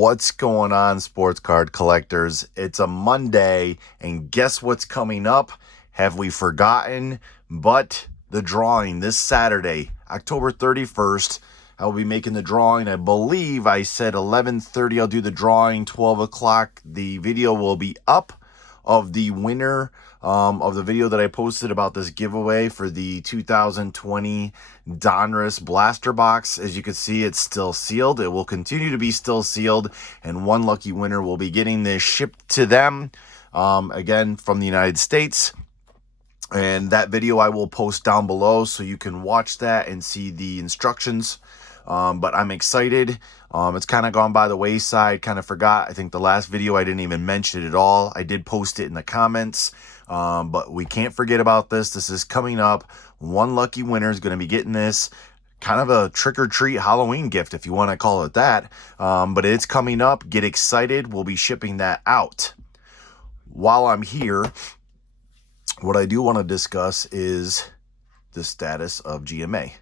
What's going on, sports card collectors? It's a Monday, and guess what's coming up? Have we forgotten? But the drawing this Saturday, October 31st, I will be making the drawing. I believe I said 11:30 I'll do the drawing, 12 o'clock the video will be up of the winner of the video that I posted about this giveaway for the 2020 Donruss Blaster Box. As you can see, it's still sealed. It will continue to be still sealed, and one lucky winner will be getting this shipped to them, again, from the United States. And that video I will post down below so you can watch that and see the instructions. But I'm excited. It's kind of gone by the wayside, kind of forgot. I think the last video I didn't even mention it at all. I did post it in the comments, but we can't forget about this. This is coming up. One lucky winner is going to be getting this. Kind of a trick-or-treat Halloween gift, if you want to call it that. But it's coming up. Get excited. We'll be shipping that out. While I'm here, what I do want to discuss is the status of GMA.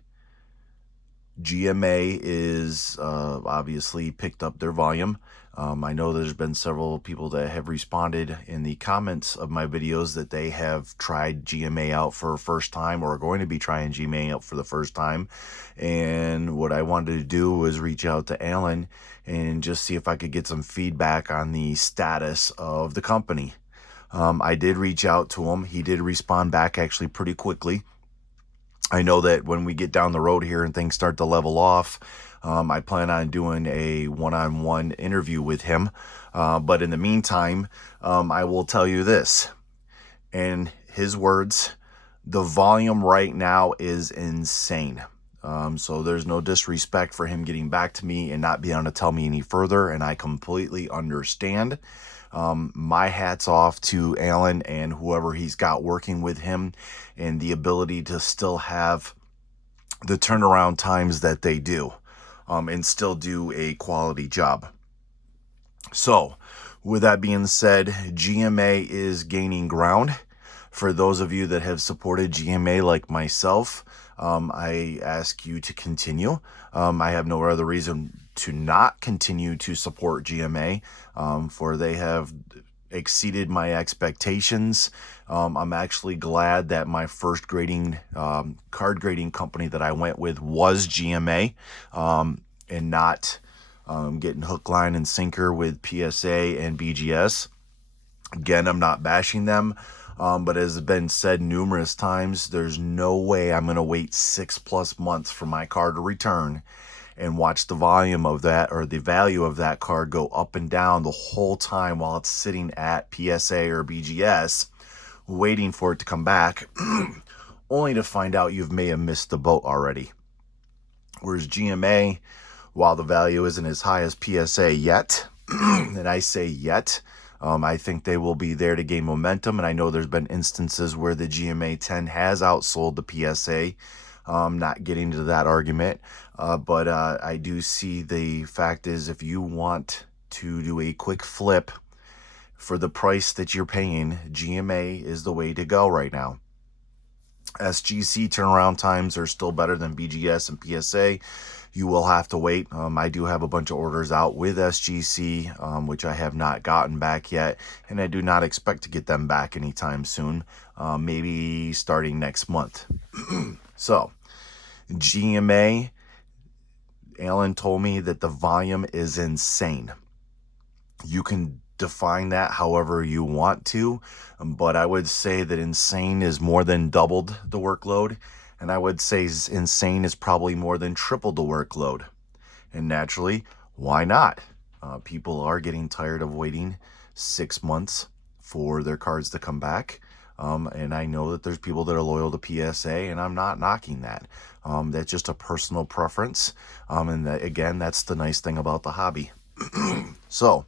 GMA is obviously picked up their volume. I know there's been several people that have responded in the comments of my videos that they have tried GMA out for the first time or are going to be trying GMA out for the first time. And what I wanted to do was reach out to Alan and just see if I could get some feedback on the status of the company. I did reach out to him. He did respond back actually pretty quickly. I know that when we get down the road here and things start to level off, I plan on doing a one-on-one interview with him. But in the meantime, I will tell you this. In his words, the volume right now is insane. So there's no disrespect for him getting back to me and not being able to tell me any further, and I completely understand. My hat's off to Alan and whoever he's got working with him and the ability to still have the turnaround times that they do, and still do a quality job. So with that being said, GMA is gaining ground. For those of you that have supported GMA like myself, I ask you to continue. I have no other reason to not continue to support GMA, for they have exceeded my expectations. I'm actually glad that my first grading card grading company that I went with was GMA, and not getting hook, line, and sinker with PSA and BGS. Again, I'm not bashing them. But as has been said numerous times, there's no way I'm going to wait 6+ months for my card to return and watch the volume of that or the value of that card go up and down the whole time while it's sitting at PSA or BGS, waiting for it to come back, only to find out you may have missed the boat already. Whereas GMA, while the value isn't as high as PSA yet, and I say yet, I think they will be there to gain momentum, and I know there's been instances where the GMA 10 has outsold the PSA. Not getting to that argument, but I do see the fact is if you want to do a quick flip for the price that you're paying, GMA is the way to go right now. SGC turnaround times are still better than BGS and PSA. You will have to wait. I do have a bunch of orders out with SGC, which I have not gotten back yet, and I do not expect to get them back anytime soon, maybe starting next month. So, GMA, Alan told me that the volume is insane. You can define that however you want to, but I would say that insane is more than doubled the workload, and I would say insane is probably more than tripled the workload. And naturally, why not? People are getting tired of waiting 6 months for their cards to come back. And I know that there's people that are loyal to PSA, and I'm not knocking that. That's just a personal preference. And that, again, that's the nice thing about the hobby. So,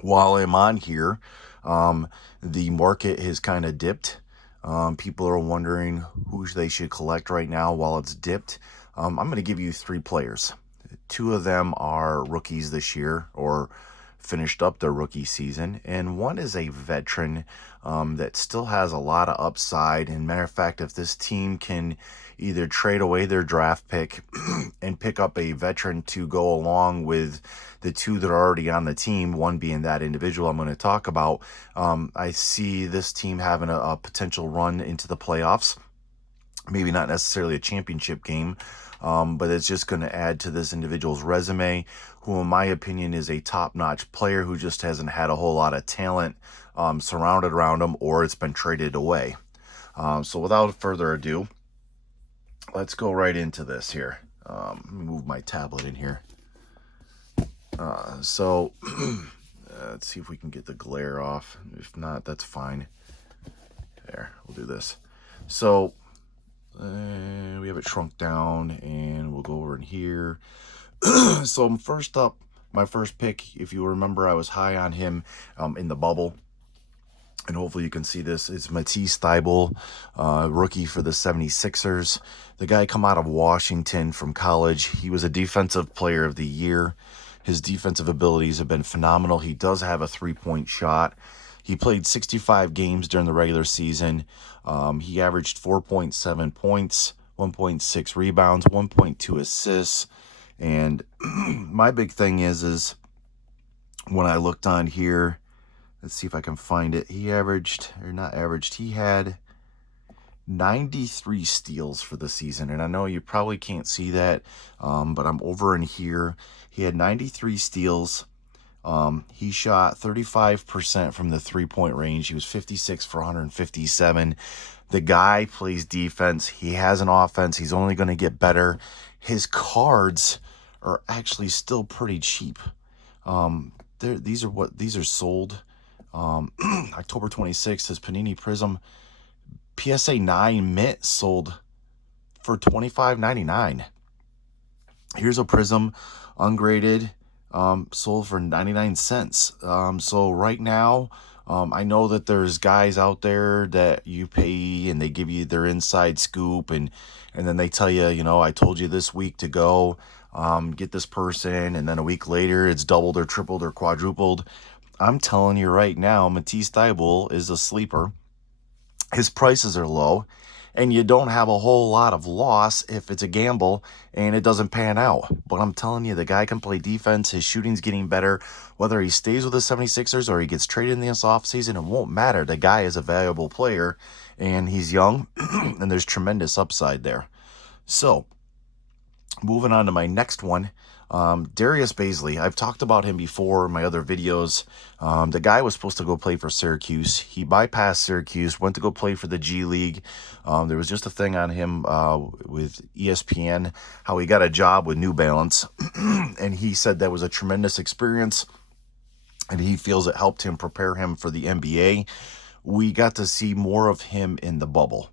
while I'm on here, the market has kind of dipped. People are wondering who they should collect right now while it's dipped. I'm going to give you 3 players. 2 of them are rookies this year, or finished up their rookie season, and one is a veteran that still has a lot of upside. And matter of fact, if this team can either trade away their draft pick and pick up a veteran to go along with the two that are already on the team, one being that individual I'm going to talk about, I see this team having a potential run into the playoffs. Maybe not necessarily a championship game, but it's just going to add to this individual's resume, who in my opinion is a top-notch player who just hasn't had a whole lot of talent surrounded around him, or it's been traded away. So without further ado, let's go right into this here. Let me move my tablet in here. So let's see if we can get the glare off. If not, that's fine. There, we'll do this. So we have it shrunk down, and we'll go over in here. So first up, my first pick, if you remember, I was high on him in the bubble. And hopefully you can see this. It's Matisse Thybulle, rookie for the 76ers. The guy come out of Washington from college. He was a defensive player of the year. His defensive abilities have been phenomenal. He does have a three-point shot. He played 65 games during the regular season. He averaged 4.7 points, 1.6 rebounds, 1.2 assists. And my big thing is when I looked on here, let's see if I can find it. He had 93 steals for the season. And I know you probably can't see that, but I'm over in here. He had 93 steals. He shot 35% from the three-point range. He was 56 for 157. The guy plays defense. He has an offense. He's only going to get better. His cards are actually still pretty cheap. These are sold October 26th. His Panini Prism PSA 9 mint sold for $25.99. Here's a Prism ungraded, sold for 99 cents. So right now, I know that there's guys out there that you pay and they give you their inside scoop, and then they tell you, I told you this week to go get this person, and then a week later it's doubled or tripled or quadrupled. I'm telling you right now, Matisse Thybulle is a sleeper. His prices are low, and you don't have a whole lot of loss if it's a gamble and it doesn't pan out. But I'm telling you, the guy can play defense. His shooting's getting better. Whether he stays with the 76ers or he gets traded in this offseason, it won't matter. The guy is a valuable player, and he's young, and there's tremendous upside there. So, moving on to my next one, Darius Bazley. I've talked about him before in my other videos. The guy was supposed to go play for Syracuse. He bypassed Syracuse, went to go play for the G League. There was just a thing on him with ESPN, how he got a job with New Balance. And he said that was a tremendous experience, and he feels it helped him prepare him for the NBA. We got to see more of him in the bubble.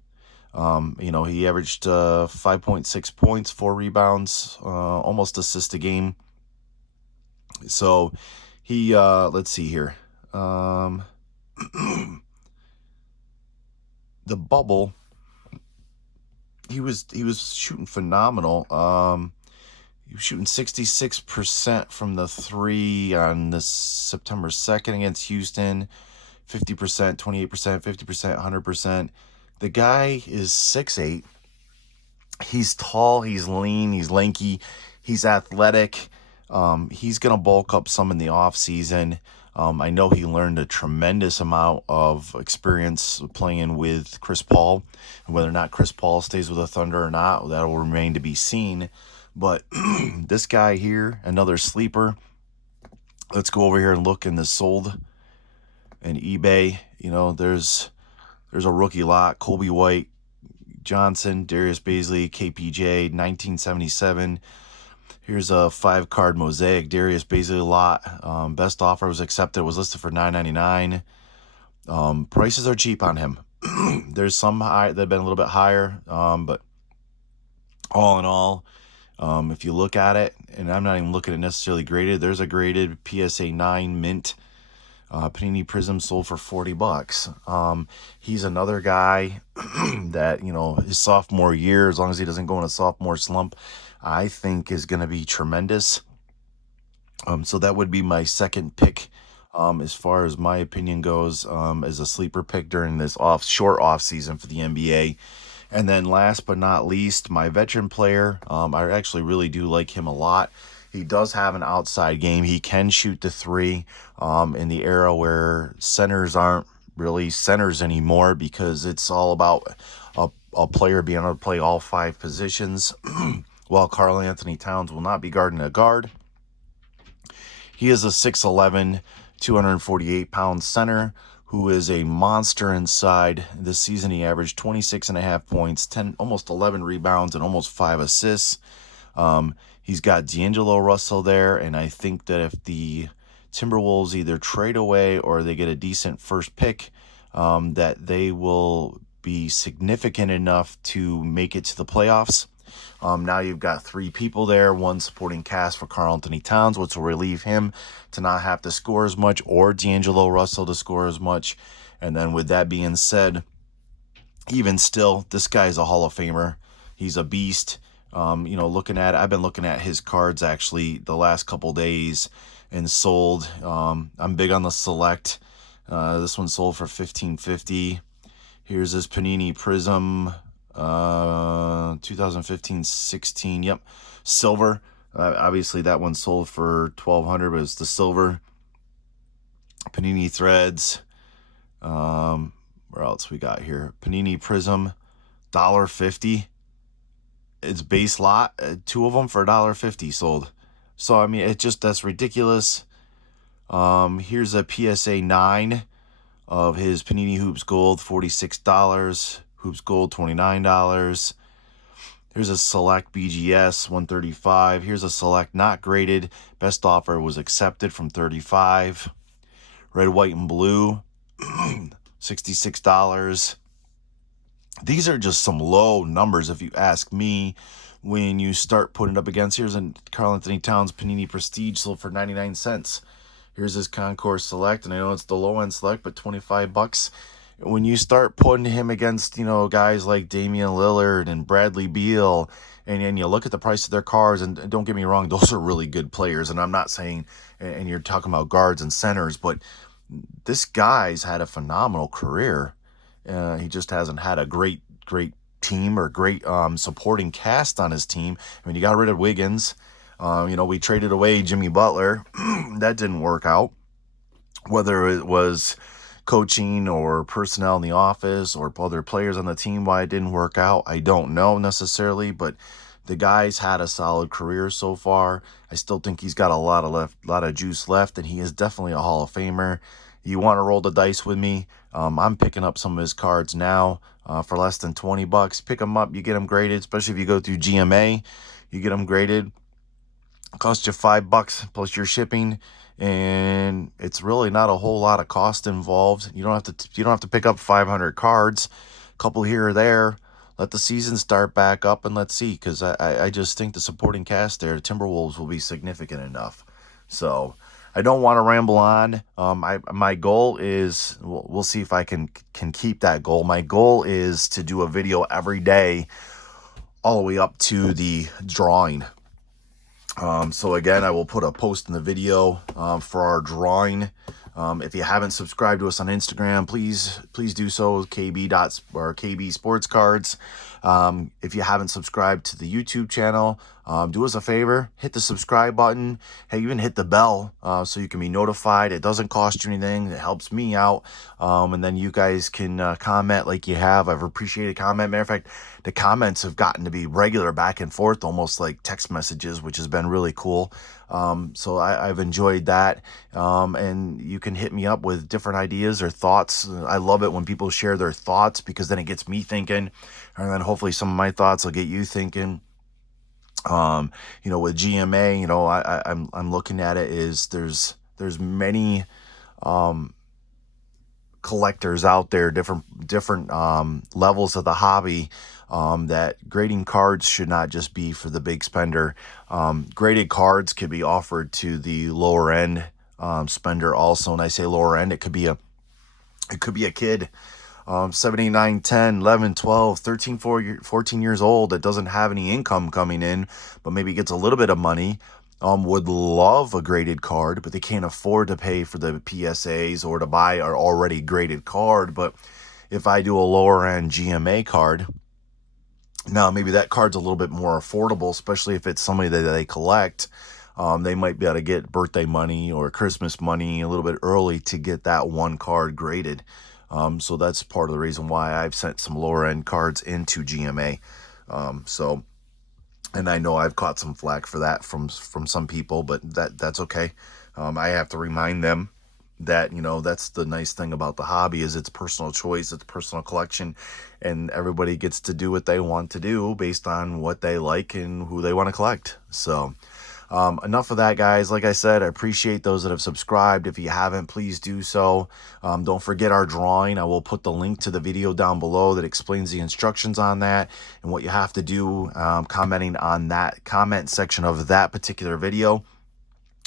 He averaged 5.6 points, 4 rebounds, almost assists a game. So he, let's see here. The bubble, he was shooting phenomenal. He was shooting 66% from the three on this September 2nd against Houston, 50%, 28%, 50%, 100%. The guy is 6'8". He's tall, he's lean, he's lanky, he's athletic. He's going to bulk up some in the offseason. I know he learned a tremendous amount of experience playing with Chris Paul. And whether or not Chris Paul stays with the Thunder or not, that will remain to be seen. But this guy here, another sleeper. Let's go over here and look in the sold and eBay. There's a rookie lot: Kobe White, Johnson, Darius Bazley, KPJ, 1977. Here's a 5-card mosaic Darius Bazley lot. Best offer was accepted. It was listed for $9.99. Prices are cheap on him. There's some high that have been a little bit higher, but all in all, if you look at it, and I'm not even looking at necessarily graded, there's a graded PSA 9 mint. Panini Prism sold for $40. He's another guy that, his sophomore year, as long as he doesn't go in a sophomore slump, I think is going to be tremendous. So that would be my second pick, as far as my opinion goes, as a sleeper pick during this short off season for the NBA. And then last but not least, my veteran player. I actually really do like him a lot. He does have an outside game. He can shoot the three, in the era where centers aren't really centers anymore, because it's all about a player being able to play all five positions. While Karl-Anthony Towns will not be guarding a guard, he is a 6'11", 248-pound center who is a monster inside. This season he averaged 26.5 points, 10, almost 11 rebounds, and almost 5 assists. He's got D'Angelo Russell there, and I think that if the Timberwolves either trade away or they get a decent first pick, that they will be significant enough to make it to the playoffs. Now you've got three people there, one supporting cast for Karl-Anthony Towns, which will relieve him to not have to score as much, or D'Angelo Russell to score as much. And then with that being said, even still, this guy's a Hall of Famer. He's a beast. I've been looking at his cards actually the last couple days and sold. I'm big on the select. This one sold for $15.50. Here's his Panini Prism, 2015-16. Yep, silver. Obviously that one sold for $1,200, but it's the silver. Panini Threads. Where else we got here? Panini Prism, $1.50. It's base lot. Two of them for $1.50 sold. So I mean, that's ridiculous. Here's a PSA 9 of his Panini Hoops Gold, $46. Hoops Gold, $29. Here's a select BGS, $135. Here's a select not graded. Best offer was accepted from $35. Red, white, and blue, $66. These are just some low numbers if you ask me. When you start putting it up against, here's a Karl-Anthony Towns Panini Prestige sold for 99 cents. Here's his Concourse Select, and I know it's the low-end Select, but $25. When you start putting him against, guys like Damian Lillard and Bradley Beal, and you look at the price of their cards, and don't get me wrong, those are really good players, and I'm not saying, and you're talking about guards and centers, but this guy's had a phenomenal career. He just hasn't had a great team or great supporting cast on his team. I mean, you got rid of Wiggins. We traded away Jimmy Butler. That didn't work out. Whether it was coaching or personnel in the office or other players on the team, why it didn't work out, I don't know necessarily, but the guy's had a solid career so far. I still think he's got a lot of juice left, and he is definitely a Hall of Famer. You want to roll the dice with me? I'm picking up some of his cards now for less than $20. Pick them up, you get them graded, especially if you go through GMA, you get them graded. Cost you $5 plus your shipping, and it's really not a whole lot of cost involved. You don't have to pick up 500 cards, a couple here or there. Let the season start back up, and let's see, because I just think the supporting cast there, the Timberwolves, will be significant enough. So I don't want to ramble on. My goal is, we'll see if I can keep that goal. My goal is to do a video every day all the way up to the drawing. So again, I will put a post in the video for our drawing. If you haven't subscribed to us on Instagram, please do so. KB Sports Cards. If you haven't subscribed to the YouTube channel, do us a favor, hit the subscribe button. Hey, even hit the bell so you can be notified. It doesn't cost you anything. It helps me out. And then you guys can comment like you have. I've appreciated comment. Matter of fact, the comments have gotten to be regular back and forth, almost like text messages, which has been really cool. So I've enjoyed that. And you can hit me up with different ideas or thoughts. I love it when people share their thoughts, because then it gets me thinking, and then hopefully some of my thoughts will get you thinking. With GMA, I'm looking at it is there's many collectors out there, different levels of the hobby, that grading cards should not just be for the big spender. Graded cards could be offered to the lower end spender also. And I say lower end, it could be a kid, 7, 8, 9, 10, 11, 12, 13, 14 years old that doesn't have any income coming in, but maybe gets a little bit of money. would love a graded card, but they can't afford to pay for the PSAs or to buy an already graded card. But if I do a lower end GMA card, now maybe that card's a little bit more affordable, especially if it's somebody that they collect. They might be able to get birthday money or Christmas money a little bit early to get that one card graded. So that's part of the reason why I've sent some lower end cards into GMA. And I know I've caught some flack for that from some people, but that's okay. I have to remind them that, that's the nice thing about the hobby is it's personal choice, it's personal collection, and everybody gets to do what they want to do based on what they like and who they want to collect. So enough of that, guys. Like I said, I appreciate those that have subscribed. If you haven't, please do so. Don't forget our drawing. I will put the link to the video down below that explains the instructions on that and what you have to do, commenting on that comment section of that particular video.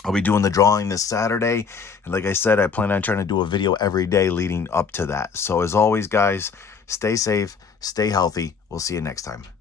I'll be doing the drawing this Saturday. And like I said, I plan on trying to do a video every day leading up to that. So as always, guys, stay safe, stay healthy. We'll see you next time.